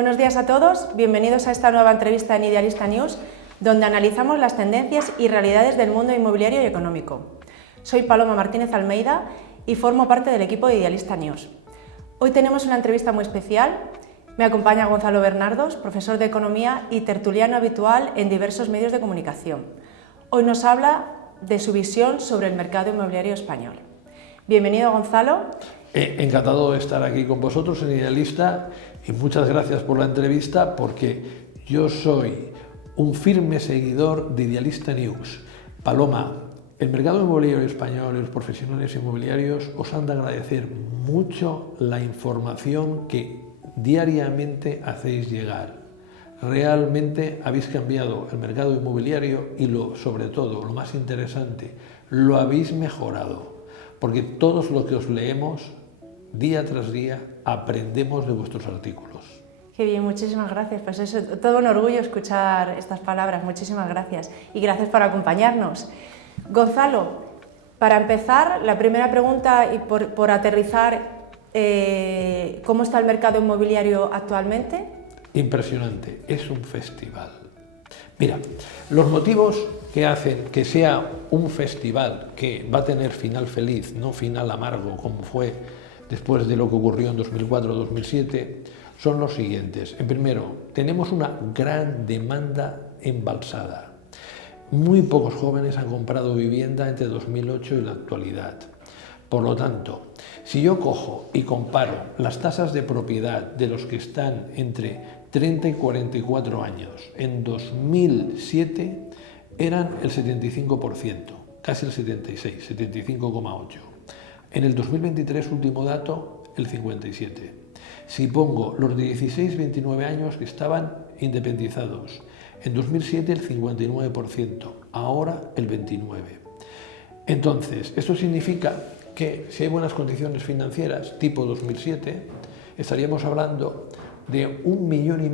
Buenos días a todos, bienvenidos a esta nueva entrevista en Idealista News, donde analizamos las tendencias y realidades del mundo inmobiliario y económico. Soy Paloma Martínez Almeida y formo parte del equipo de Idealista News. Hoy tenemos una entrevista muy especial. Me acompaña Gonzalo Bernardos, profesor de Economía y tertuliano habitual en diversos medios de comunicación. Hoy nos habla de su visión sobre el mercado inmobiliario español. Bienvenido, Gonzalo. Encantado de estar aquí con vosotros en Idealista y muchas gracias por la entrevista, porque yo soy un firme seguidor de Idealista News. Paloma, el mercado inmobiliario español y los profesionales inmobiliarios os han de agradecer mucho la información que diariamente hacéis llegar. Realmente habéis cambiado el mercado inmobiliario y sobre todo, lo más interesante, lo habéis mejorado, porque todos los que os leemos día tras día aprendemos de vuestros artículos. Qué bien, muchísimas gracias. Pues es todo un orgullo escuchar estas palabras. Muchísimas gracias. Y gracias por acompañarnos. Gonzalo, para empezar, la primera pregunta y por aterrizar, ¿cómo está el mercado inmobiliario actualmente? Impresionante, es un festival. Mira, los motivos que hacen que sea un festival que va a tener final feliz, no final amargo, como fue después de lo que ocurrió en 2004-2007, son los siguientes. En primero, tenemos una gran demanda embalsada. Muy pocos jóvenes han comprado vivienda entre 2008 y la actualidad. Por lo tanto, si yo cojo y comparo las tasas de propiedad de los que están entre 30 y 44 años, en 2007 eran el 75%, casi el 76, 75,8%. En el 2023, último dato, el 57%. Si pongo los de 16-29 años que estaban independizados, en 2007 el 59%, ahora el 29%. Entonces, esto significa que si hay buenas condiciones financieras, tipo 2007, estaríamos hablando de 1,5 millones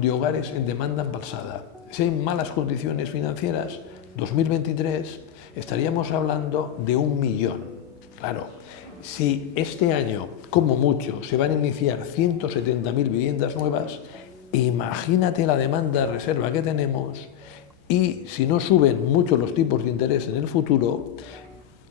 de hogares en demanda embalsada. Si hay malas condiciones financieras, 2023, estaríamos hablando de 1 millón. Claro, si este año, como mucho, se van a iniciar 170.000 viviendas nuevas, imagínate la demanda de reserva que tenemos, y si no suben mucho los tipos de interés en el futuro,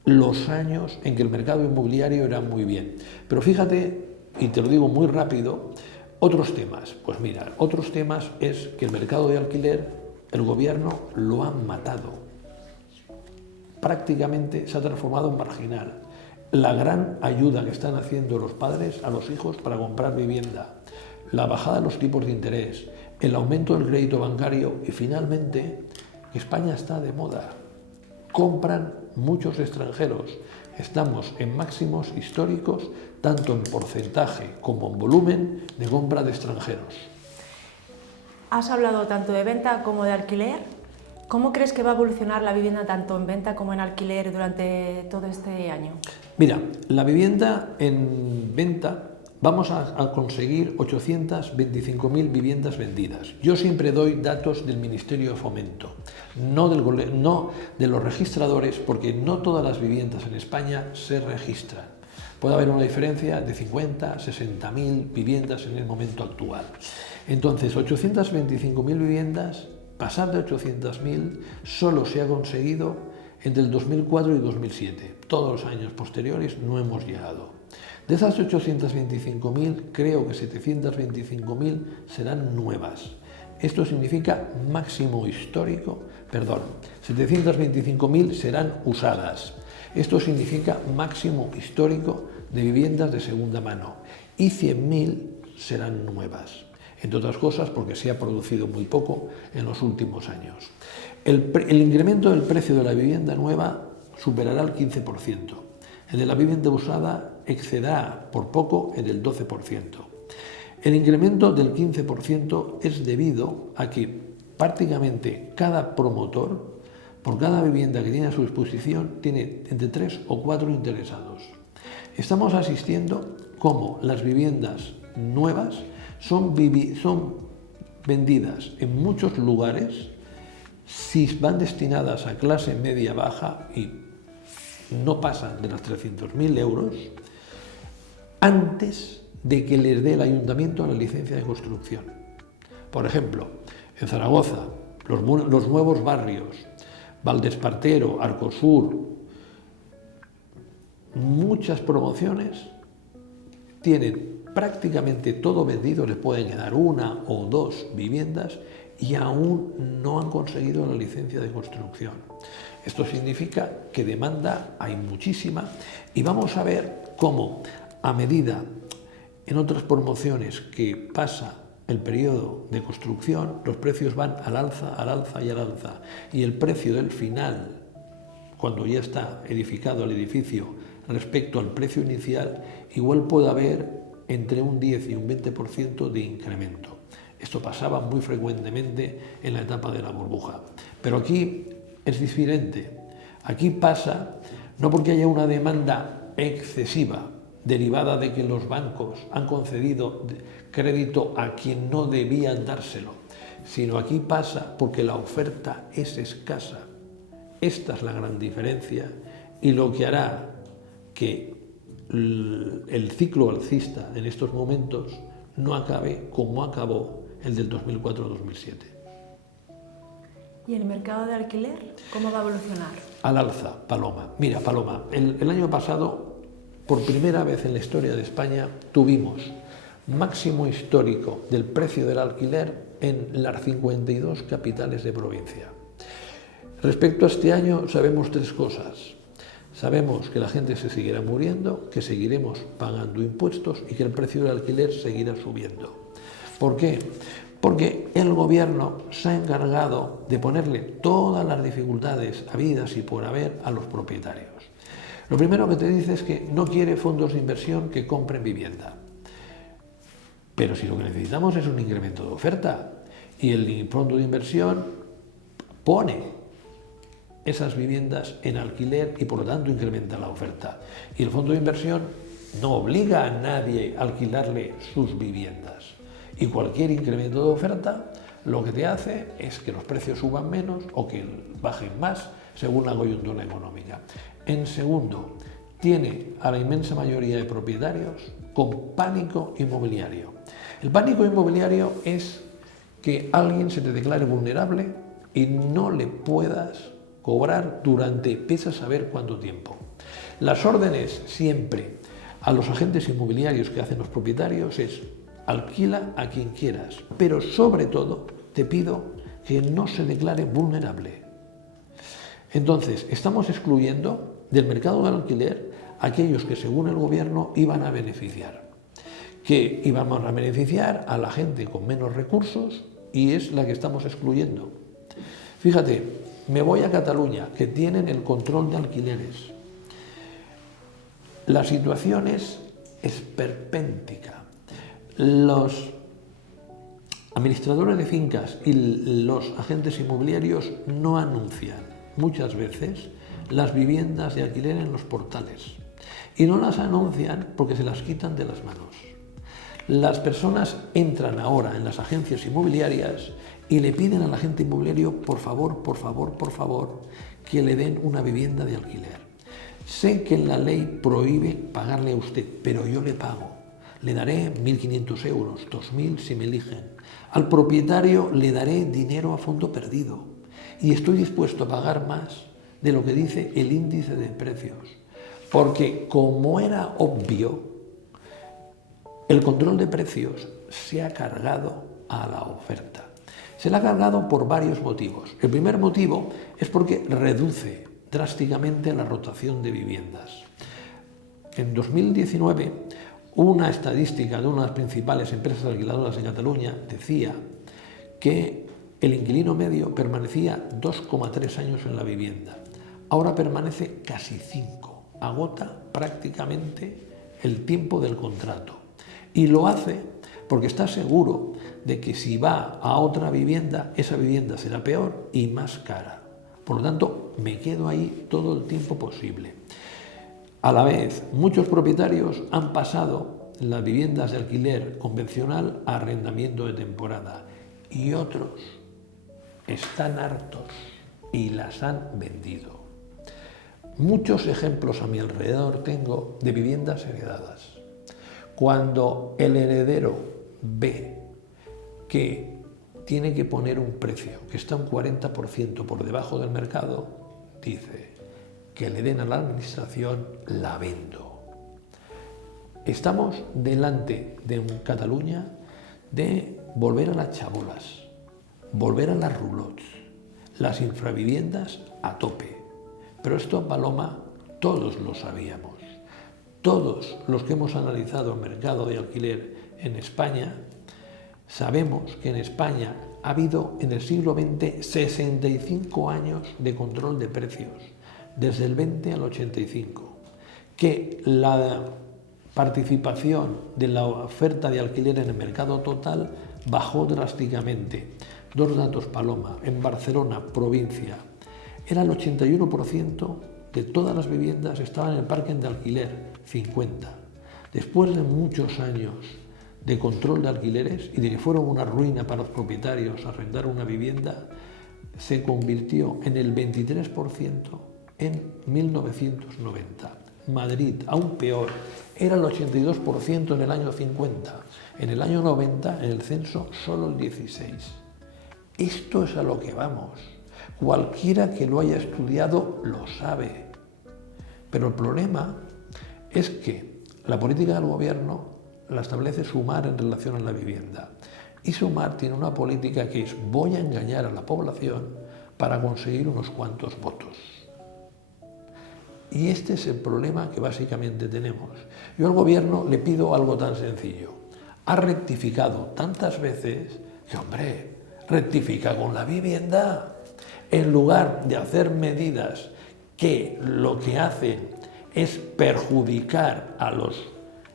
los años en que el mercado inmobiliario era muy bien. Pero fíjate, y te lo digo muy rápido, otros temas. Pues mira, otros temas es que el mercado de alquiler, el gobierno lo ha matado. Prácticamente se ha transformado en marginal. La gran ayuda que están haciendo los padres a los hijos para comprar vivienda, la bajada de los tipos de interés, el aumento del crédito bancario y finalmente España está de moda. Compran muchos extranjeros. Estamos en máximos históricos, tanto en porcentaje como en volumen de compra de extranjeros. Has hablado tanto de venta como de alquiler. ¿Cómo crees que va a evolucionar la vivienda tanto en venta como en alquiler durante todo este año? Mira, la vivienda en venta vamos a conseguir 825.000 viviendas vendidas. Yo siempre doy datos del Ministerio de Fomento, no de los registradores, porque no todas las viviendas en España se registran. Puede haber una diferencia de 50, 60.000 viviendas en el momento actual. Entonces, 825.000 viviendas, pasar de 800.000 solo se ha conseguido entre el 2004 y 2007. Todos los años posteriores no hemos llegado. De esas 825.000, creo que 725.000 serán nuevas. Esto significa máximo histórico, 725.000 serán usadas. Esto significa máximo histórico de viviendas de segunda mano. Y 100.000 serán nuevas. Entre otras cosas porque se ha producido muy poco en los últimos años. El incremento del precio de la vivienda nueva superará el 15%. El de la vivienda usada excederá por poco en el 12%. El incremento del 15% es debido a que prácticamente cada promotor, por cada vivienda que tiene a su disposición, tiene entre 3 o 4 interesados. Estamos asistiendo cómo las viviendas nuevas son vendidas en muchos lugares, si van destinadas a clase media-baja y no pasan de los 300.000 euros, antes de que les dé el ayuntamiento la licencia de construcción. Por ejemplo, en Zaragoza, los nuevos barrios, Valdespartero, Arcosur, muchas promociones tienen prácticamente todo vendido, les pueden quedar una o dos viviendas y aún no han conseguido la licencia de construcción. Esto significa que demanda hay muchísima y vamos a ver cómo, a medida en otras promociones que pasa el periodo de construcción, los precios van al alza y al alza. Y el precio del final, cuando ya está edificado el edificio, respecto al precio inicial, igual puede haber entre un 10 y un 20% de incremento. Esto pasaba muy frecuentemente en la etapa de la burbuja. Pero aquí es diferente. Aquí pasa no porque haya una demanda excesiva, derivada de que los bancos han concedido crédito a quien no debían dárselo, sino aquí pasa porque la oferta es escasa. Esta es la gran diferencia y lo que hará que el ciclo alcista en estos momentos no acabe como acabó el del 2004-2007. ¿Y el mercado de alquiler cómo va a evolucionar? Al alza, Paloma. Mira, Paloma, el año pasado, por primera vez en la historia de España, tuvimos máximo histórico del precio del alquiler en las 52 capitales de provincia. Respecto a este año sabemos tres cosas. Sabemos que la gente se seguirá muriendo, que seguiremos pagando impuestos y que el precio del alquiler seguirá subiendo. ¿Por qué? Porque el gobierno se ha encargado de ponerle todas las dificultades habidas y por haber a los propietarios. Lo primero que te dice es que no quiere fondos de inversión que compren vivienda. Pero si lo que necesitamos es un incremento de oferta y el fondo de inversión pone esas viviendas en alquiler y por lo tanto incrementa la oferta. Y el fondo de inversión no obliga a nadie a alquilarle sus viviendas. Y cualquier incremento de oferta lo que te hace es que los precios suban menos o que bajen más según la coyuntura económica. En segundo, tiene a la inmensa mayoría de propietarios con pánico inmobiliario. El pánico inmobiliario es que alguien se te declare vulnerable y no le puedas cobrar durante, pese a saber cuánto tiempo. Las órdenes siempre a los agentes inmobiliarios que hacen los propietarios es alquila a quien quieras, pero sobre todo te pido que no se declare vulnerable. Entonces, estamos excluyendo del mercado del alquiler a aquellos que según el gobierno iban a beneficiar. Que íbamos a beneficiar a la gente con menos recursos y es la que estamos excluyendo. Fíjate, me voy a Cataluña, que tienen el control de alquileres. La situación es esperpéntica. Los administradores de fincas y los agentes inmobiliarios no anuncian muchas veces las viviendas de alquiler en los portales y no las anuncian porque se las quitan de las manos. Las personas entran ahora en las agencias inmobiliarias y le piden al agente inmobiliario por favor, que le den una vivienda de alquiler. Sé que la ley prohíbe pagarle a usted, pero yo le pago. Le daré 1.500 euros, 2.000 si me eligen. Al propietario le daré dinero a fondo perdido y estoy dispuesto a pagar más de lo que dice el índice de precios. Porque como era obvio, el control de precios se ha cargado a la oferta. Se la ha cargado por varios motivos. El primer motivo es porque reduce drásticamente la rotación de viviendas. En 2019, una estadística de una de las principales empresas alquiladoras en Cataluña decía que el inquilino medio permanecía 2,3 años en la vivienda. Ahora permanece casi 5. Agota prácticamente el tiempo del contrato. Y lo hace porque está seguro de que si va a otra vivienda, esa vivienda será peor y más cara. Por lo tanto, me quedo ahí todo el tiempo posible. A la vez, muchos propietarios han pasado las viviendas de alquiler convencional a arrendamiento de temporada y otros están hartos y las han vendido. Muchos ejemplos a mi alrededor tengo de viviendas heredadas. Cuando el heredero ve que tiene que poner un precio que está un 40% por debajo del mercado, dice que le den a la administración, la vendo. Estamos delante de Cataluña de volver a las chabolas, volver a las roulots, las infraviviendas a tope. Pero esto, Paloma, todos lo sabíamos. Todos los que hemos analizado el mercado de alquiler en España sabemos que en España ha habido en el siglo XX 65 años de control de precios, desde el 20 al 85, que la participación de la oferta de alquiler en el mercado total bajó drásticamente. Dos datos, Paloma. En Barcelona, provincia, era el 81% de todas las viviendas estaban en el parque de alquiler, 50. Después de muchos años de control de alquileres y de que fueron una ruina para los propietarios arrendar una vivienda, se convirtió en el 23% en 1990. Madrid, aún peor, era el 82% en el año 50. En el año 90, en el censo, solo el 16%. Esto es a lo que vamos. Cualquiera que lo haya estudiado lo sabe. Pero el problema es que la política del gobierno la establece Sumar en relación a la vivienda. Y Sumar tiene una política que es: voy a engañar a la población para conseguir unos cuantos votos. Y este es el problema que básicamente tenemos. Yo al gobierno le pido algo tan sencillo. Ha rectificado tantas veces que, hombre, rectifica con la vivienda. En lugar de hacer medidas que lo que hacen es perjudicar a los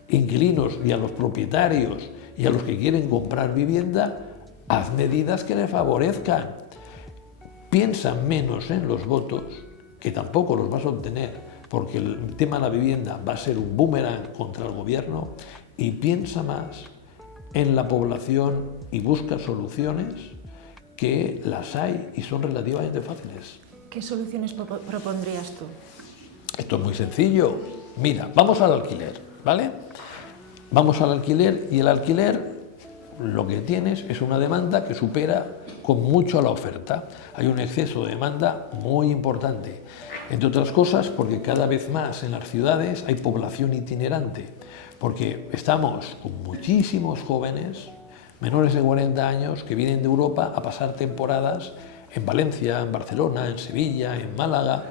inquilinos y a los propietarios y a los que quieren comprar vivienda, haz medidas que le favorezcan. Piensa menos en los votos, que tampoco los vas a obtener, porque el tema de la vivienda va a ser un boomerang contra el gobierno, y piensa más en la población y busca soluciones, que las hay y son relativamente fáciles. ¿Qué soluciones propondrías tú? Esto es muy sencillo. Mira, vamos al alquiler, ¿vale? Vamos al alquiler, y el alquiler lo que tienes es una demanda que supera con mucho la oferta. Hay un exceso de demanda muy importante, entre otras cosas porque cada vez más en las ciudades hay población itinerante, porque estamos con muchísimos jóvenes menores de 40 años que vienen de Europa a pasar temporadas en Valencia, en Barcelona, en Sevilla, en Málaga,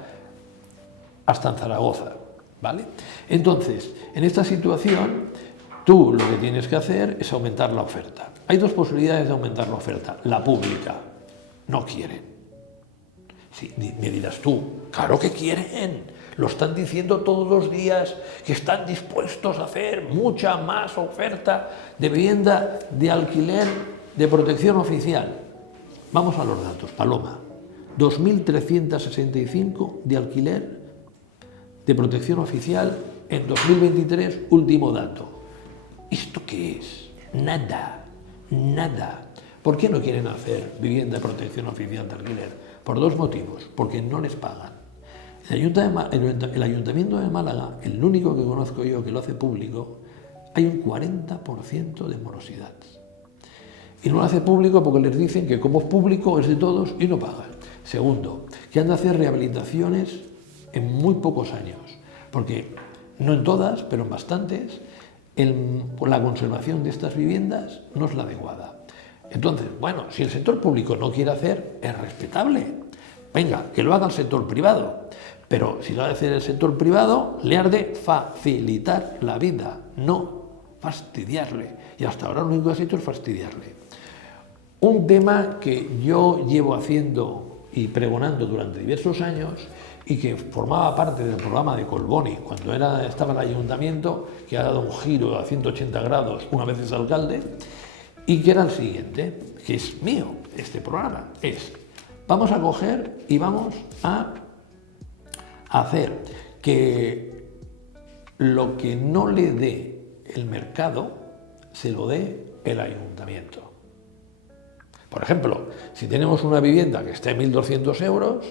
hasta en Zaragoza, ¿vale? Entonces, en esta situación, tú lo que tienes que hacer es aumentar la oferta. Hay dos posibilidades de aumentar la oferta. La pública, no quieren. Sí, me dirás tú, claro que quieren. Lo están diciendo todos los días, que están dispuestos a hacer mucha más oferta de vivienda de alquiler de protección oficial. Vamos a los datos, Paloma. 2.365 de alquiler de protección oficial en 2023, último dato. ¿Esto qué es? Nada, nada. ¿Por qué no quieren hacer vivienda de protección oficial de alquiler? Por dos motivos. Porque no les pagan. El Ayuntamiento de Málaga, el único que conozco yo que lo hace público, hay un 40% de morosidad. Y no lo hace público porque les dicen que como es público es de todos y no pagan. Segundo, que han de hacer rehabilitaciones en muy pocos años, porque no en todas, pero en bastantes, la conservación de estas viviendas no es la adecuada. Entonces, bueno, si el sector público no quiere hacer, es respetable. Venga, que lo haga el sector privado. Pero si lo va a hacer el sector privado, le ha de facilitar la vida, no fastidiarle. Y hasta ahora lo único que has hecho es fastidiarle. Un tema que yo llevo haciendo y pregonando durante diversos años y que formaba parte del programa de Colboni cuando estaba en el ayuntamiento, que ha dado un giro a 180 grados una vez es alcalde, y que era el siguiente, que es mío, este programa, es: vamos a coger y vamos a hacer que lo que no le dé el mercado se lo dé el ayuntamiento. Por ejemplo, si tenemos una vivienda que está en 1.200 euros,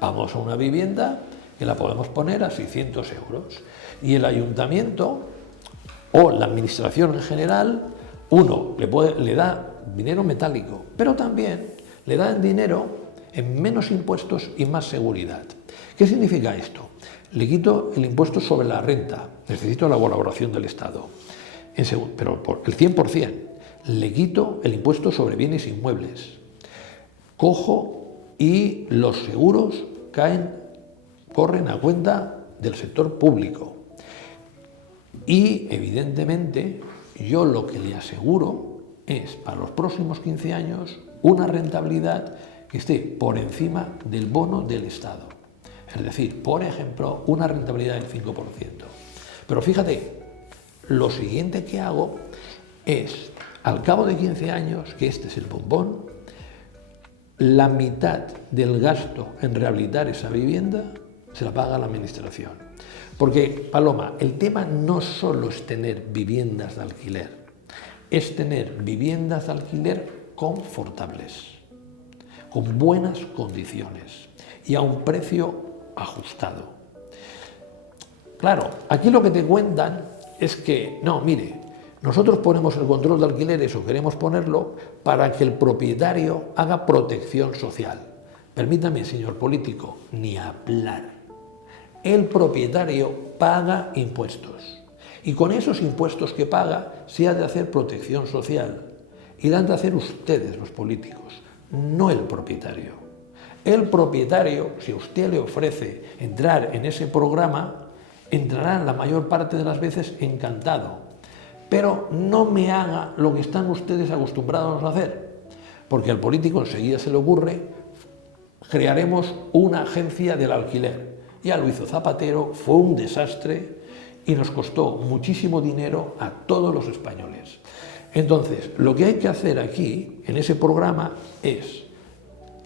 vamos a una vivienda que la podemos poner a 600 euros. Y el ayuntamiento o la administración en general, uno le da dinero metálico, pero también le dan dinero en menos impuestos y más seguridad. ¿Qué significa esto? Le quito el impuesto sobre la renta, necesito la colaboración del Estado, pero por el 100%. Le quito el impuesto sobre bienes inmuebles. Cojo y los seguros corren a cuenta del sector público. Y, evidentemente, yo lo que le aseguro es, para los próximos 15 años, una rentabilidad que esté por encima del bono del Estado. Es decir, por ejemplo, una rentabilidad del 5%. Pero fíjate, lo siguiente que hago es, al cabo de 15 años, que este es el bombón, la mitad del gasto en rehabilitar esa vivienda se la paga la administración. Porque, Paloma, el tema no solo es tener viviendas de alquiler, es tener viviendas de alquiler confortables, con buenas condiciones y a un precio ajustado. Claro, aquí lo que te cuentan es que, no, mire, nosotros ponemos el control de alquileres o queremos ponerlo para que el propietario haga protección social. Permítame, señor político, ni hablar. El propietario paga impuestos y con esos impuestos que paga se ha de hacer protección social y la han de hacer ustedes, los políticos, no el propietario. El propietario, si usted le ofrece entrar en ese programa, entrará la mayor parte de las veces encantado. Pero no me haga lo que están ustedes acostumbrados a hacer, porque al político enseguida se le ocurre, crearemos una agencia del alquiler. Ya lo hizo Zapatero, fue un desastre y nos costó muchísimo dinero a todos los españoles. Entonces, lo que hay que hacer aquí, en ese programa, es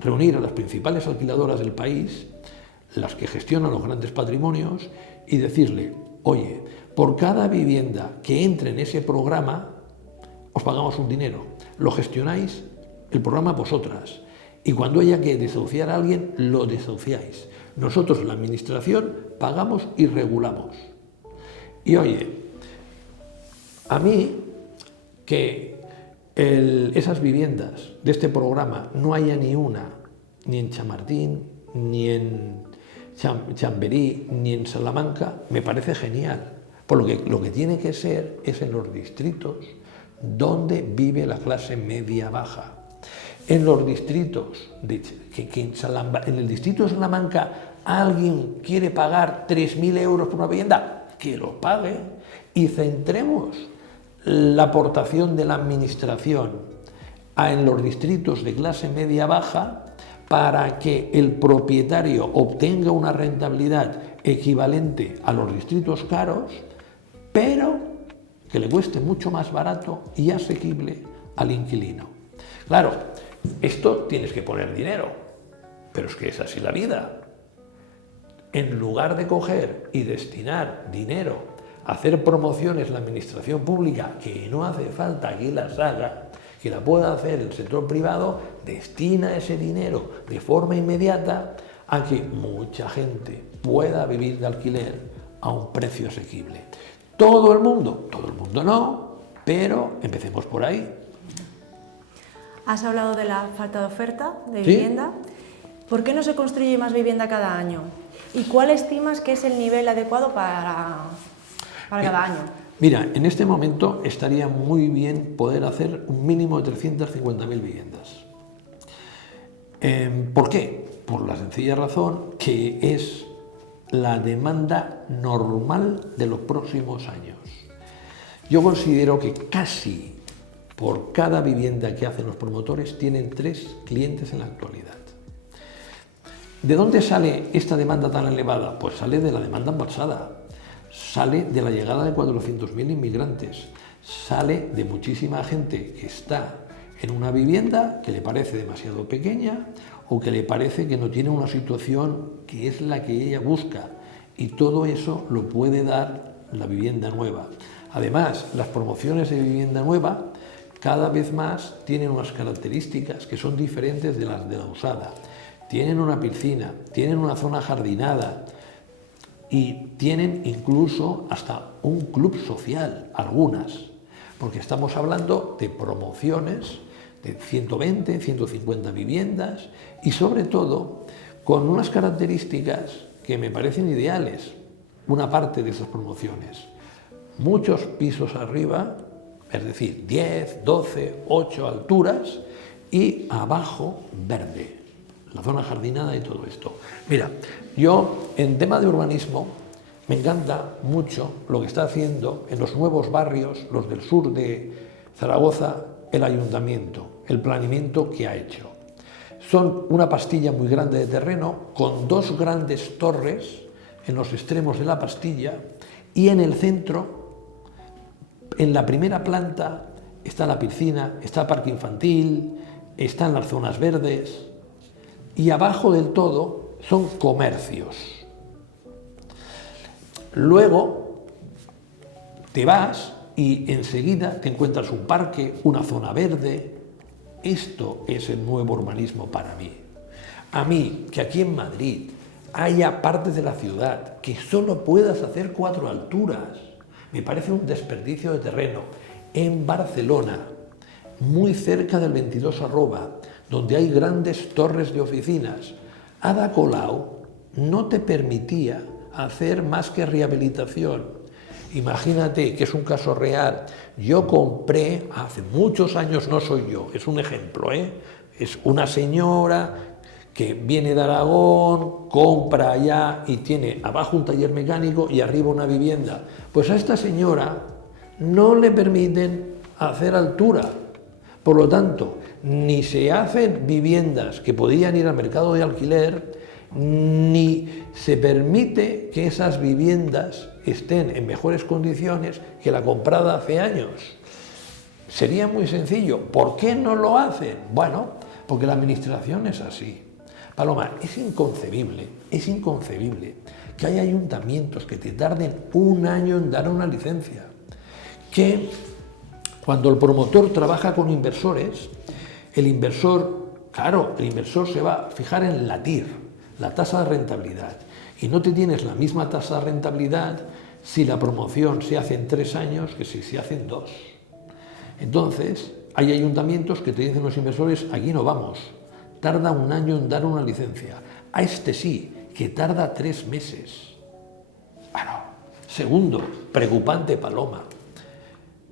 reunir a las principales alquiladoras del país, las que gestionan los grandes patrimonios, y decirle, oye, por cada vivienda que entre en ese programa, os pagamos un dinero. Lo gestionáis el programa vosotras. Y cuando haya que desahuciar a alguien, lo desahuciáis. Nosotros, la administración, pagamos y regulamos. Y oye, a mí que esas viviendas de este programa no haya ni una, ni en Chamartín, ni en Chamberí, ni en Salamanca, me parece genial. Por lo que tiene que ser es en los distritos donde vive la clase media-baja. En los distritos, en el distrito de Salamanca, alguien quiere pagar 3.000 euros por una vivienda, que lo pague y centremos la aportación de la administración en los distritos de clase media-baja para que el propietario obtenga una rentabilidad equivalente a los distritos caros, pero que le cueste mucho más barato y asequible al inquilino. Claro, esto tienes que poner dinero, pero es que es así la vida. En lugar de coger y destinar dinero a hacer promociones la administración pública, que no hace falta que las haga, que la pueda hacer el sector privado, destina ese dinero de forma inmediata a que mucha gente pueda vivir de alquiler a un precio asequible. Todo el mundo no, pero empecemos por ahí. Has hablado de la falta de oferta de ¿Sí? vivienda. ¿Por qué no se construye más vivienda cada año? ¿Y cuál estimas que es el nivel adecuado para cada año? Mira, en este momento estaría muy bien poder hacer un mínimo de 350.000 viviendas. ¿Por qué? Por la sencilla razón que es la demanda normal de los próximos años. Yo considero que casi por cada vivienda que hacen los promotores tienen 3 clientes en la actualidad. ¿De dónde sale esta demanda tan elevada? Pues sale de la demanda embalsada, sale de la llegada de 400.000 inmigrantes, sale de muchísima gente que está en una vivienda que le parece demasiado pequeña o que le parece que no tiene una situación que es la que ella busca, y todo eso lo puede dar la vivienda nueva. Además, las promociones de vivienda nueva cada vez más tienen unas características que son diferentes de las de la usada. Tienen una piscina, tienen una zona jardinada y tienen incluso hasta un club social, algunas, porque estamos hablando de promociones de 120, 150 viviendas y sobre todo con unas características que me parecen ideales, una parte de esas promociones. Muchos pisos arriba, es decir, 10, 12, 8 alturas y abajo verde, la zona jardinada y todo esto. Mira, yo en tema de urbanismo me encanta mucho lo que está haciendo en los nuevos barrios, los del sur de Zaragoza, el ayuntamiento, el planeamiento que ha hecho. Son una pastilla muy grande de terreno con 2 grandes torres en los extremos de la pastilla y en el centro, en la primera planta, está la piscina, está el parque infantil, están las zonas verdes y abajo del todo son comercios. Luego te vas y enseguida te encuentras un parque, una zona verde. Esto es el nuevo urbanismo para mí. A mí, que aquí en Madrid haya partes de la ciudad que solo puedas hacer 4 alturas, me parece un desperdicio de terreno. En Barcelona, muy cerca del 22 Arroba, donde hay grandes torres de oficinas, Ada Colau no te permitía hacer más que rehabilitación. Imagínate que es un caso real. Yo compré, hace muchos años, no soy yo, es un ejemplo, es una señora que viene de Aragón, compra allá y tiene abajo un taller mecánico y arriba una vivienda. Pues a esta señora no le permiten hacer altura. Por lo tanto, ni se hacen viviendas que podían ir al mercado de alquiler, ni se permite que esas viviendas estén en mejores condiciones que la comprada hace años. Sería muy sencillo. ¿Por qué no lo hacen? Bueno, porque la administración es así. Paloma, es inconcebible que haya ayuntamientos que te tarden 1 año en dar una licencia. Que cuando el promotor trabaja con inversores, el inversor se va a fijar en la TIR, la tasa de rentabilidad, y no te tienes la misma tasa de rentabilidad si la promoción se hace en 3 años que si se hace en 2. Entonces, hay ayuntamientos que te dicen los inversores, aquí no vamos, tarda 1 año en dar una licencia. A este sí, que tarda 3 meses. Bueno, segundo, preocupante, Paloma.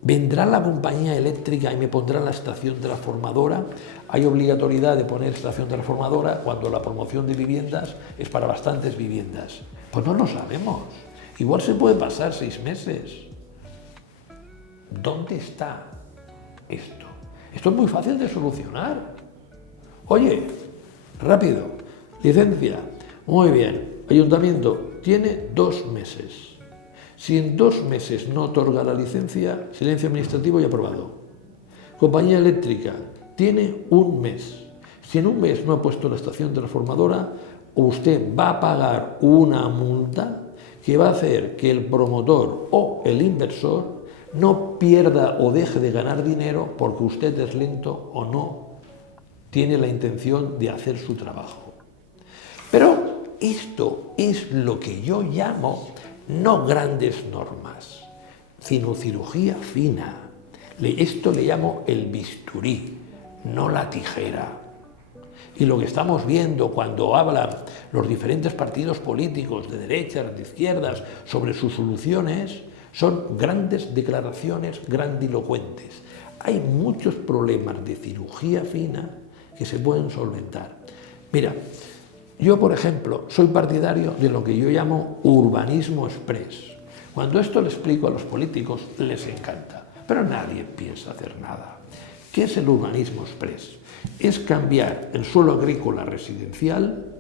¿Vendrá la compañía eléctrica y me pondrá la estación transformadora? Hay obligatoriedad de poner estación transformadora cuando la promoción de viviendas es para bastantes viviendas. Pues no lo sabemos. Igual se puede pasar 6 meses. ¿Dónde está esto? Esto es muy fácil de solucionar. Oye, rápido, licencia. Muy bien, ayuntamiento, tiene 2 meses. Si en 2 meses no otorga la licencia, silencio administrativo y aprobado. Compañía eléctrica, tiene 1 mes. Si en 1 mes no ha puesto la estación transformadora, usted va a pagar una multa que va a hacer que el promotor o el inversor no pierda o deje de ganar dinero porque usted es lento o no tiene la intención de hacer su trabajo. Pero esto es lo que yo llamo no grandes normas, sino cirugía fina. Esto le llamo el bisturí, no la tijera. Y lo que estamos viendo cuando hablan los diferentes partidos políticos de derechas, de izquierdas, sobre sus soluciones, son grandes declaraciones grandilocuentes. Hay muchos problemas de cirugía fina que se pueden solventar. Mira, yo, por ejemplo, soy partidario de lo que yo llamo urbanismo express. Cuando esto le explico a los políticos, les encanta, pero nadie piensa hacer nada. ¿Qué es el urbanismo express? Es cambiar el suelo agrícola residencial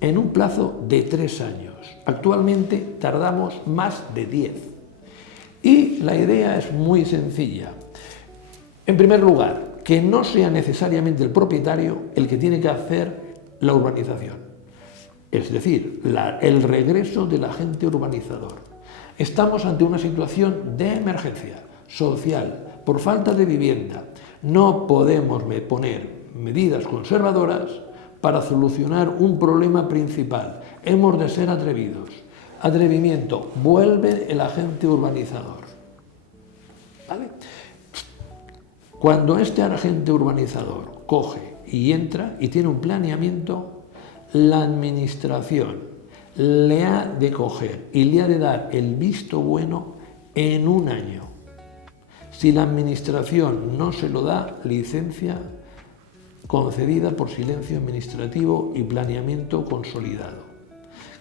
en un plazo de 3 años. Actualmente tardamos más de 10. Y la idea es muy sencilla. En primer lugar, que no sea necesariamente el propietario el que tiene que hacer la urbanización, es decir, el regreso del agente urbanizador. Estamos ante una situación de emergencia social por falta de vivienda. No podemos poner medidas conservadoras para solucionar un problema principal. Hemos de ser atrevidos. Atrevimiento, vuelve el agente urbanizador. ¿Vale? Cuando este agente urbanizador coge y entra y tiene un planeamiento, la administración le ha de coger y le ha de dar el visto bueno en un año. Si la administración no se lo da, licencia concedida por silencio administrativo y planeamiento consolidado.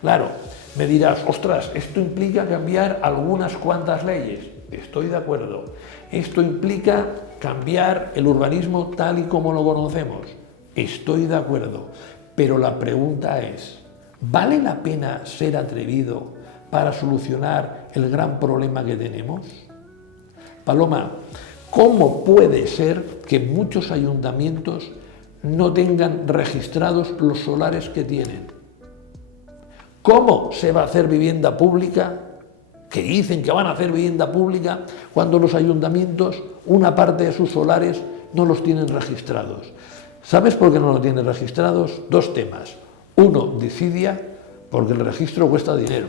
Claro, me dirás, ostras, esto implica cambiar algunas cuantas leyes. Estoy de acuerdo. Esto implica cambiar el urbanismo tal y como lo conocemos. Estoy de acuerdo. Pero la pregunta es, ¿vale la pena ser atrevido para solucionar el gran problema que tenemos? Paloma, ¿cómo puede ser que muchos ayuntamientos no tengan registrados los solares que tienen? ¿Cómo se va a hacer vivienda pública? Que dicen que van a hacer vivienda pública cuando los ayuntamientos, una parte de sus solares, no los tienen registrados. ¿Sabes por qué no los tienen registrados? Dos temas. Uno, desidia, porque el registro cuesta dinero.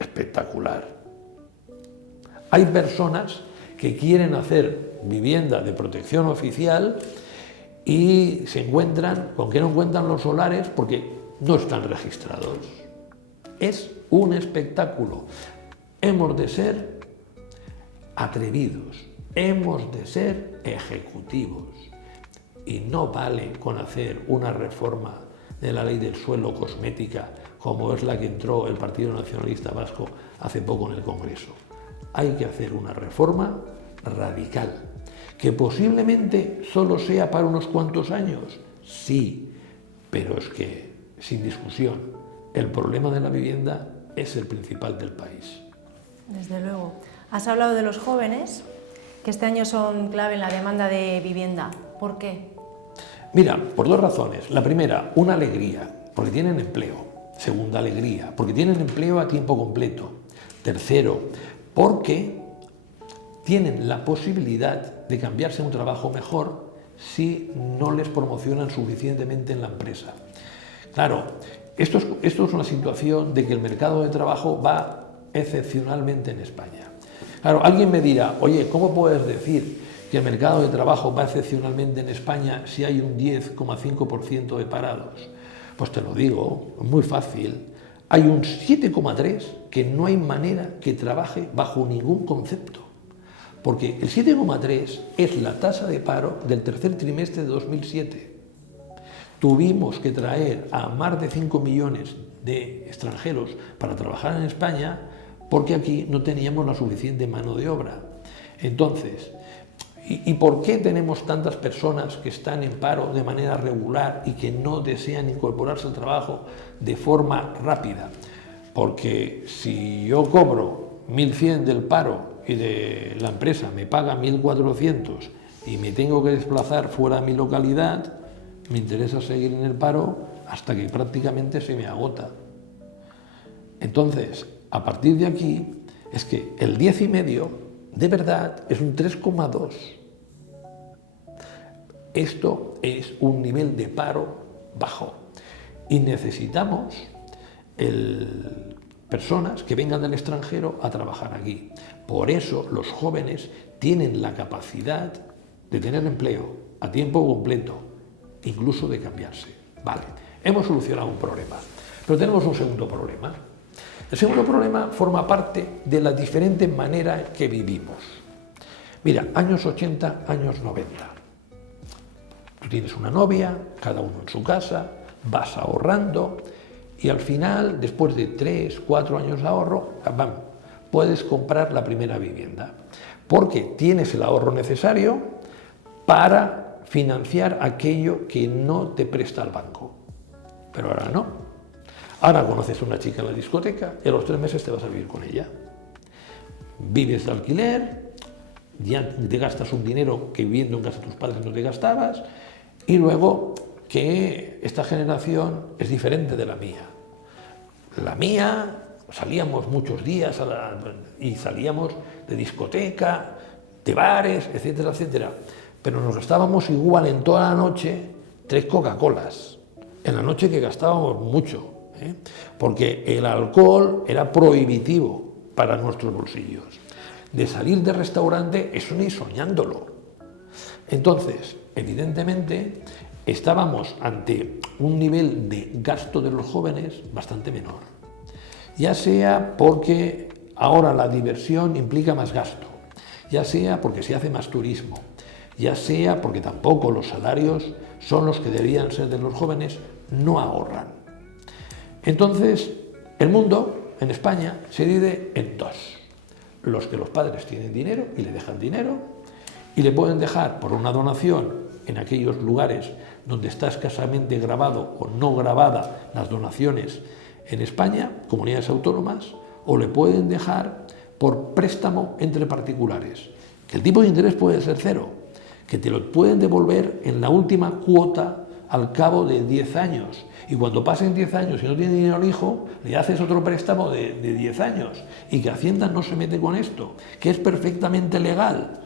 Espectacular. Hay personas que quieren hacer vivienda de protección oficial y se encuentran con que no encuentran los solares porque no están registrados. Es un espectáculo. Hemos de ser atrevidos, hemos de ser ejecutivos. Y no vale con hacer una reforma de la ley del suelo cosmética como es la que entró el Partido Nacionalista Vasco hace poco en el Congreso. Hay que hacer una reforma radical, que posiblemente solo sea para unos cuantos años, sí, pero es que, sin discusión, el problema de la vivienda es el principal del país. Desde luego. Has hablado de los jóvenes, que este año son clave en la demanda de vivienda. ¿Por qué? Mira, por dos razones. La primera, una alegría, porque tienen empleo. Segunda, alegría, porque tienen empleo a tiempo completo. Tercero, porque tienen la posibilidad de cambiarse a un trabajo mejor si no les promocionan suficientemente en la empresa. Claro, esto es una situación de que el mercado de trabajo va excepcionalmente en España. Claro, alguien me dirá, oye, ¿cómo puedes decir que el mercado de trabajo va excepcionalmente en España si hay un 10,5% de parados? Pues te lo digo, muy fácil. Hay un 7,3% que no hay manera que trabaje bajo ningún concepto. Porque el 7,3% es la tasa de paro del tercer trimestre de 2007. Tuvimos que traer a más de 5 millones de extranjeros para trabajar en España porque aquí no teníamos la suficiente mano de obra. Entonces, ¿y por qué tenemos tantas personas que están en paro de manera regular y que no desean incorporarse al trabajo de forma rápida? Porque si yo cobro 1.100 del paro y de la empresa me paga 1.400 y me tengo que desplazar fuera de mi localidad, me interesa seguir en el paro hasta que prácticamente se me agota. Entonces, a partir de aquí, es que el 10,5 de verdad es un 3,2. Esto es un nivel de paro bajo y necesitamos personas que vengan del extranjero a trabajar aquí. Por eso los jóvenes tienen la capacidad de tener empleo a tiempo completo, incluso de cambiarse. Vale, hemos solucionado un problema, pero tenemos un segundo problema. El segundo problema forma parte de la diferente manera que vivimos. Mira, años 80, años 90. Tú tienes una novia, cada uno en su casa, vas ahorrando y al final, después de 3, 4 años de ahorro, puedes comprar la primera vivienda. Porque tienes el ahorro necesario para financiar aquello que no te presta el banco. Pero ahora no. Ahora conoces a una chica en la discoteca y a los 3 meses te vas a vivir con ella. Vives de alquiler, ya te gastas un dinero que viviendo en casa de tus padres no te gastabas, y luego que esta generación es diferente de la mía. La mía, salíamos muchos días y salíamos de discoteca, de bares, etcétera, etcétera, pero nos gastábamos igual en toda la noche 3 Coca-Colas, en la noche que gastábamos mucho. ¿eh? Porque el alcohol era prohibitivo para nuestros bolsillos. De salir de restaurante, eso ni soñándolo. Entonces, evidentemente, estábamos ante un nivel de gasto de los jóvenes bastante menor. Ya sea porque ahora la diversión implica más gasto, ya sea porque se hace más turismo, ya sea porque tampoco los salarios son los que deberían ser de los jóvenes, no ahorran. Entonces, el mundo en España se divide en dos: los que los padres tienen dinero y le dejan dinero, y le pueden dejar por una donación en aquellos lugares donde está escasamente grabado o no grabada las donaciones en España, comunidades autónomas, o le pueden dejar por préstamo entre particulares, que el tipo de interés puede ser cero, que te lo pueden devolver en la última cuota al cabo de 10 años. Y cuando pasen 10 años y no tiene dinero el hijo, le haces otro préstamo de 10 años. Y que Hacienda no se mete con esto, que es perfectamente legal.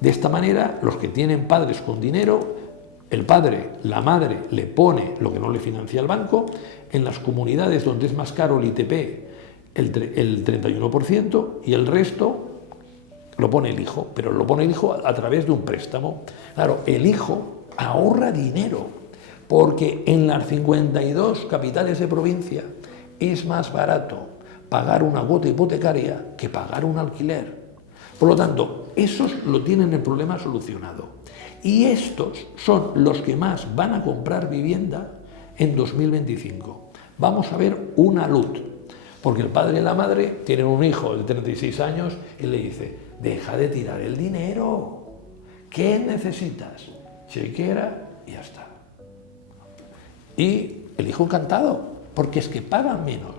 De esta manera, los que tienen padres con dinero, el padre, la madre, le pone lo que no le financia el banco. En las comunidades donde es más caro el ITP, el 31%, y el resto lo pone el hijo, pero lo pone el hijo a través de un préstamo. Claro, el hijo ahorra dinero, porque en las 52 capitales de provincia es más barato pagar una cuota hipotecaria que pagar un alquiler. Por lo tanto, esos lo tienen el problema solucionado. Y estos son los que más van a comprar vivienda en 2025. Vamos a ver una luz, porque el padre y la madre tienen un hijo de 36 años y le dice: deja de tirar el dinero, ¿qué necesitas? Chequera y ya está. Y el hijo encantado, porque es que pagan menos.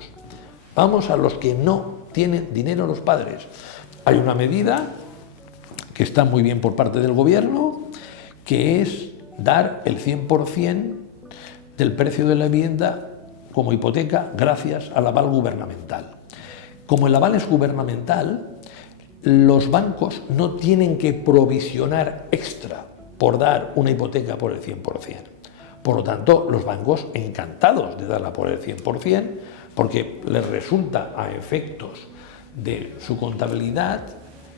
Vamos a los que no tienen dinero los padres. Hay una medida que está muy bien por parte del gobierno, que es dar el 100% del precio de la vivienda como hipoteca gracias al aval gubernamental. Como el aval es gubernamental, los bancos no tienen que provisionar extra por dar una hipoteca por el 100%. Por lo tanto, los bancos encantados de darla por el 100%, porque les resulta a efectos de su contabilidad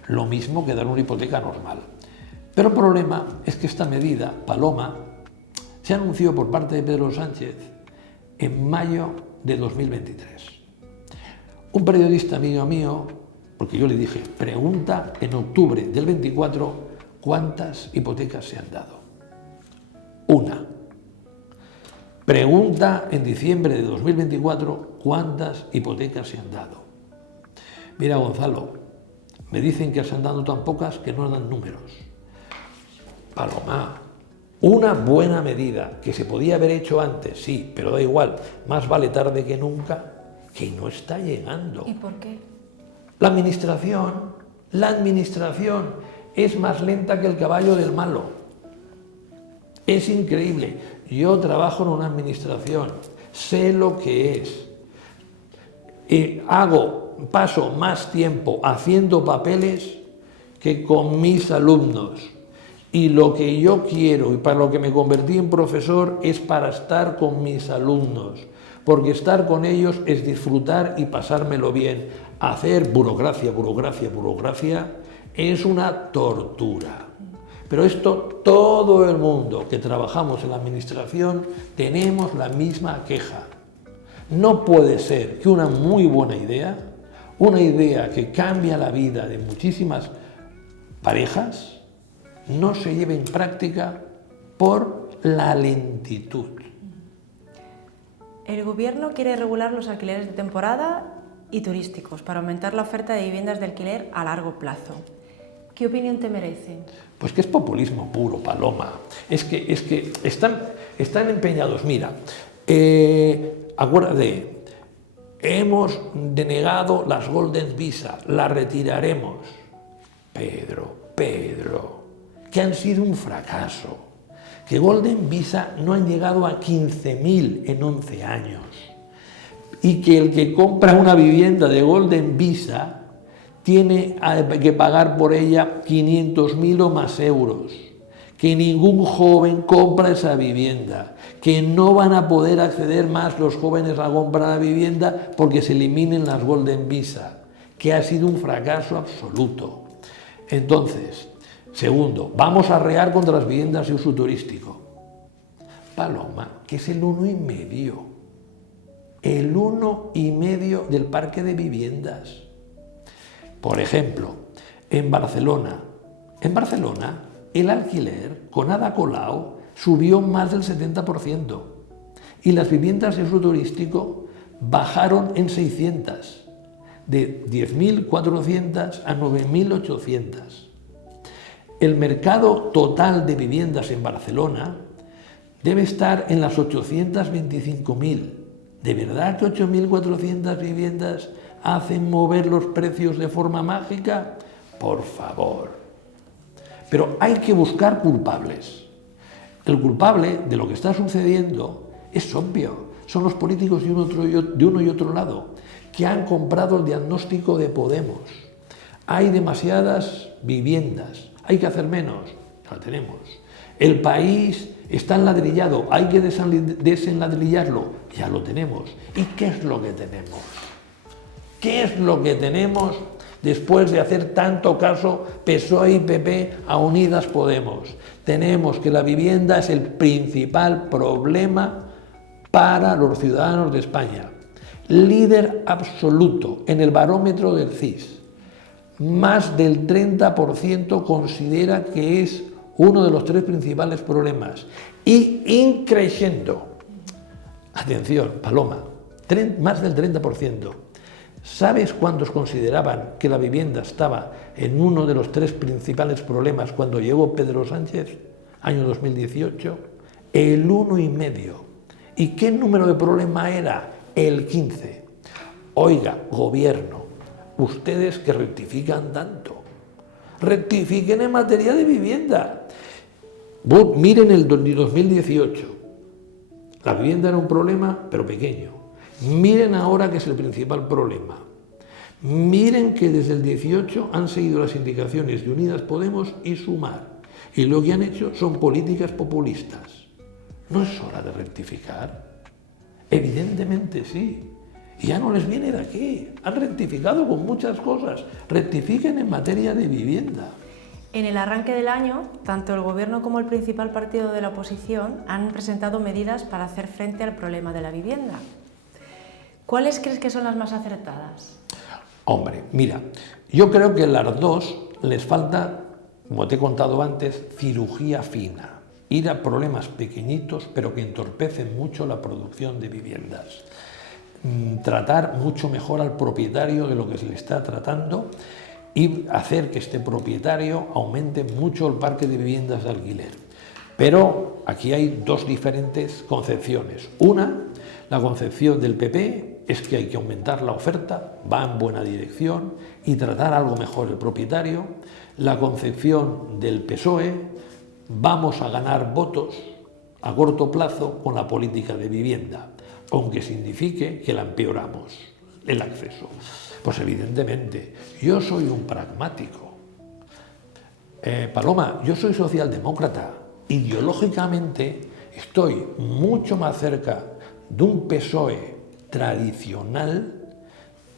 lo mismo que dar una hipoteca normal. Pero el problema es que esta medida, Paloma, se anunció por parte de Pedro Sánchez en mayo de 2023. Un periodista amigo mío, porque yo le dije, pregunta en octubre del 24 cuántas hipotecas se han dado. Una. Pregunta en diciembre de 2024 cuántas hipotecas se han dado. Mira, Gonzalo, me dicen que se han dado tan pocas que no dan números. Paloma, una buena medida que se podía haber hecho antes, sí, pero da igual, más vale tarde que nunca, que no está llegando. ¿Y por qué? La administración es más lenta que el caballo del malo. Es increíble. Yo trabajo en una administración, sé lo que es. Paso más tiempo haciendo papeles que con mis alumnos. Y lo que yo quiero y para lo que me convertí en profesor es para estar con mis alumnos, porque estar con ellos es disfrutar y pasármelo bien. Hacer burocracia es una tortura. Pero esto, todo el mundo que trabajamos en la administración tenemos la misma queja. No puede ser que una muy buena idea, una idea que cambia la vida de muchísimas parejas, no se lleve en práctica por la lentitud. El gobierno quiere regular los alquileres de temporada y turísticos para aumentar la oferta de viviendas de alquiler a largo plazo. ¿Qué opinión te merece? Pues que es populismo puro, Paloma. Es que están empeñados. Mira, acuérdate, hemos denegado las Golden Visa, las retiraremos. Pedro, que han sido un fracaso. Que Golden Visa no han llegado a 15.000 en 11 años. Y que el que compra una vivienda de Golden Visa tiene que pagar por ella 500.000 o más euros. que ningún joven compra esa vivienda, que no van a poder acceder más los jóvenes a comprar la vivienda porque se eliminen las Golden Visa, que ha sido un fracaso absoluto. Entonces, segundo, vamos a arrear contra las viviendas de uso turístico. Paloma, que es el 1,5%. El 1,5% del parque de viviendas. Por ejemplo, en Barcelona, el alquiler con Ada Colau subió más del 70% y las viviendas de uso turístico bajaron en 600, de 10.400 a 9.800. El mercado total de viviendas en Barcelona debe estar en las 825.000. ¿De verdad que 8.400 viviendas hacen mover los precios de forma mágica? Por favor. Pero hay que buscar culpables. El culpable de lo que está sucediendo es obvio. Son los políticos de uno y otro lado, que han comprado el diagnóstico de Podemos. Hay demasiadas viviendas, hay que hacer menos, ya la tenemos. El país está enladrillado, hay que desenladrillarlo, ya lo tenemos. ¿Y qué es lo que tenemos? ¿Qué es lo que tenemos después de hacer tanto caso PSOE y PP a Unidas Podemos? Tenemos que la vivienda es el principal problema para los ciudadanos de España. Líder absoluto en el barómetro del CIS. Más del 30% considera que es uno de los 3 principales problemas. Y increciendo. Atención, Paloma, más del 30%. ¿Sabes cuántos consideraban que la vivienda estaba en uno de los 3 principales problemas cuando llegó Pedro Sánchez, año 2018? El 1,5%. ¿Y qué número de problema era? El 15%. Oiga, gobierno, ustedes que rectifican tanto, rectifiquen en materia de vivienda. Miren el 2018. La vivienda era un problema, pero pequeño. Miren ahora que es el principal problema. Miren que desde el 18 han seguido las indicaciones de Unidas Podemos y Sumar. Y lo que han hecho son políticas populistas. ¿No es hora de rectificar? Evidentemente sí. Y ya no les viene de aquí. Han rectificado con muchas cosas. Rectifiquen en materia de vivienda. En el arranque del año, tanto el Gobierno como el principal partido de la oposición han presentado medidas para hacer frente al problema de la vivienda. ¿Cuáles crees que son las más acertadas? Hombre, mira, yo creo que a las dos les falta, como te he contado antes, cirugía fina. Ir a problemas pequeñitos, pero que entorpecen mucho la producción de viviendas. Tratar mucho mejor al propietario de lo que se le está tratando y hacer que este propietario aumente mucho el parque de viviendas de alquiler. Pero aquí hay 2 diferentes concepciones. Una, la concepción del PP es que hay que aumentar la oferta, va en buena dirección, y tratar algo mejor el propietario. La concepción del PSOE, vamos a ganar votos a corto plazo con la política de vivienda, aunque signifique que la empeoramos, el acceso. Pues evidentemente, yo soy un pragmático. Paloma, yo soy socialdemócrata. Ideológicamente estoy mucho más cerca de un PSOE tradicional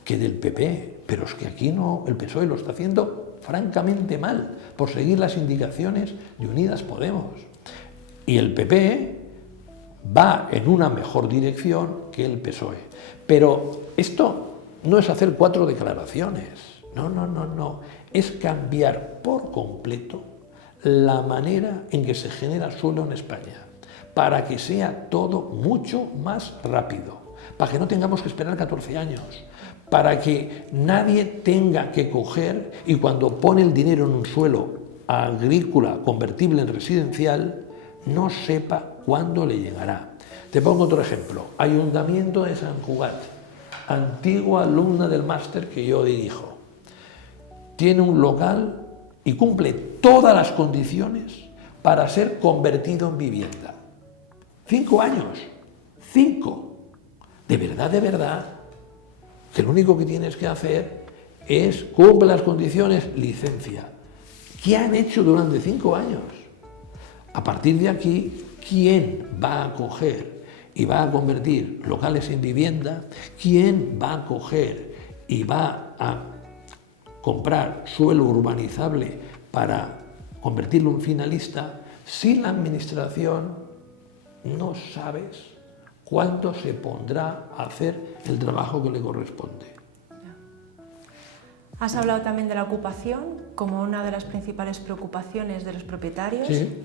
que del PP, pero es que aquí no, el PSOE lo está haciendo francamente mal por seguir las indicaciones de Unidas Podemos. Y el PP va en una mejor dirección que el PSOE. Pero esto no es hacer 4 declaraciones, no, es cambiar por completo la manera en que se genera suelo en España, para que sea todo mucho más rápido, para que no tengamos que esperar 14 años, para que nadie tenga que coger y cuando pone el dinero en un suelo agrícola convertible en residencial, no sepa cuándo le llegará. Te pongo otro ejemplo. Ayuntamiento de Sant Cugat, antigua alumna del máster que yo dirijo. Tiene un local y cumple todas las condiciones para ser convertido en vivienda. 5 años. 5. De verdad, que lo único que tienes que hacer es cumple las condiciones, licencia. ¿Qué han hecho durante 5 años? A partir de aquí, ¿quién va a coger y va a convertir locales en vivienda? ¿Quién va a coger y va a comprar suelo urbanizable para convertirlo en finalista si la administración no sabes cuándo se pondrá a hacer el trabajo que le corresponde? Has hablado también de la ocupación como una de las principales preocupaciones de los propietarios. Sí.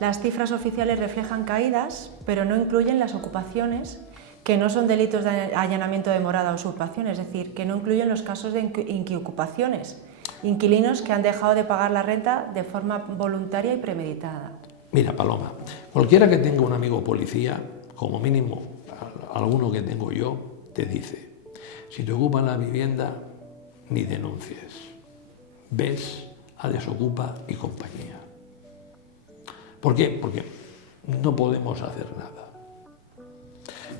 Las cifras oficiales reflejan caídas, pero no incluyen las ocupaciones que no son delitos de allanamiento de morada o usurpación, es decir, que no incluyen los casos de inquiocupaciones, inquilinos que han dejado de pagar la renta de forma voluntaria y premeditada. Mira, Paloma, cualquiera que tenga un amigo policía, como mínimo alguno que tengo yo, te dice, si te ocupan la vivienda, ni denuncies. Ves a Desocupa y compañía. ¿Por qué? Porque no podemos hacer nada.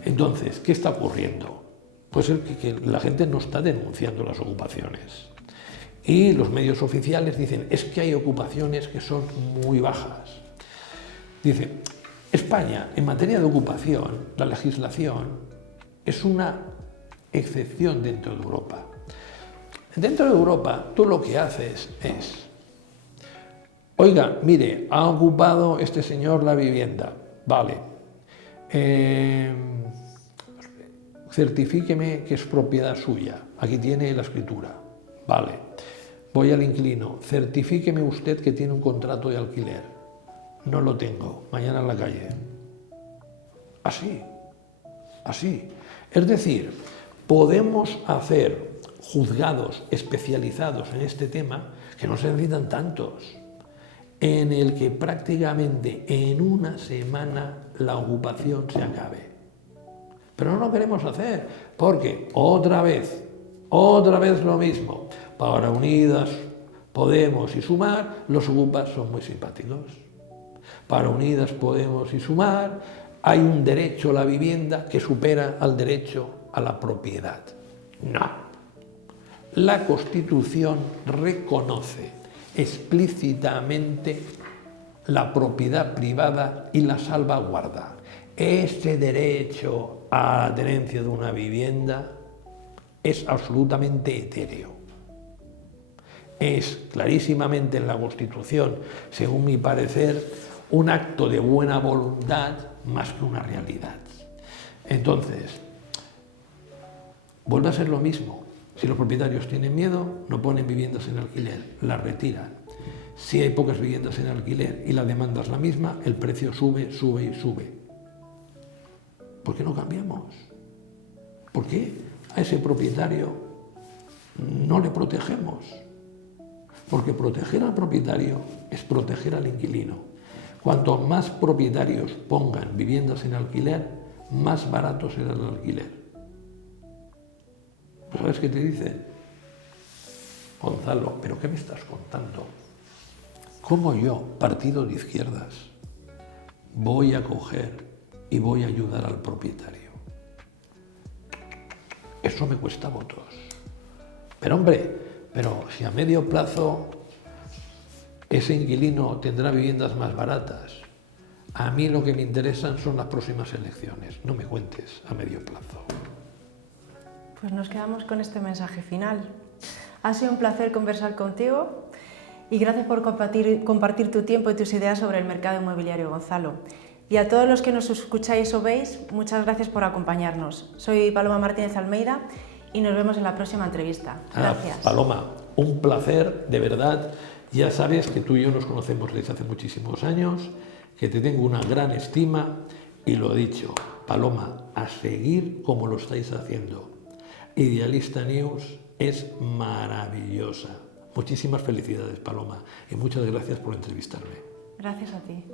Entonces, ¿qué está ocurriendo? Pues que la gente no está denunciando las ocupaciones. Y los medios oficiales dicen, es que hay ocupaciones que son muy bajas. Dice, España, en materia de ocupación, la legislación es una excepción dentro de Europa. Dentro de Europa, tú lo que haces es, oiga, mire, ha ocupado este señor la vivienda, vale, certifíqueme que es propiedad suya, aquí tiene la escritura, vale, voy al inquilino, certifíqueme usted que tiene un contrato de alquiler, no lo tengo, mañana en la calle. Así, así. Es decir, podemos hacer juzgados especializados en este tema, que no se necesitan tantos, en el que prácticamente en una semana la ocupación se acabe. Pero no lo queremos hacer, porque otra vez lo mismo. Para Unidas, Podemos y Sumar, los ocupas son muy simpáticos. Para Unidas, Podemos y Sumar, hay un derecho a la vivienda que supera al derecho a la propiedad. No. La Constitución reconoce explícitamente la propiedad privada y la salvaguarda. Este derecho a la tenencia de una vivienda es absolutamente etéreo. Es clarísimamente en la Constitución, según mi parecer, un acto de buena voluntad más que una realidad. Entonces, vuelve a ser lo mismo. Si los propietarios tienen miedo, no ponen viviendas en alquiler, las retiran. Si hay pocas viviendas en alquiler y la demanda es la misma, el precio sube, sube y sube. ¿Por qué no cambiamos? ¿Por qué a ese propietario no le protegemos? Porque proteger al propietario es proteger al inquilino. Cuanto más propietarios pongan viviendas en alquiler, más barato será el alquiler. ¿Sabes qué te dicen? Gonzalo, ¿pero qué me estás contando? ¿Cómo yo, partido de izquierdas, voy a coger y voy a ayudar al propietario? Eso me cuesta votos. Pero hombre, si a medio plazo ese inquilino tendrá viviendas más baratas, a mí lo que me interesan son las próximas elecciones. No me cuentes a medio plazo. Pues nos quedamos con este mensaje final. Ha sido un placer conversar contigo y gracias por compartir tu tiempo y tus ideas sobre el mercado inmobiliario, Gonzalo. Y a todos los que nos escucháis o veis, muchas gracias por acompañarnos. Soy Paloma Martínez Almeida y nos vemos en la próxima entrevista. Gracias. Paloma, un placer, de verdad. Ya sabes que tú y yo nos conocemos desde hace muchísimos años, que te tengo una gran estima y lo dicho, Paloma, a seguir como lo estáis haciendo. Idealista News es maravillosa. Muchísimas felicidades, Paloma, y muchas gracias por entrevistarme. Gracias a ti.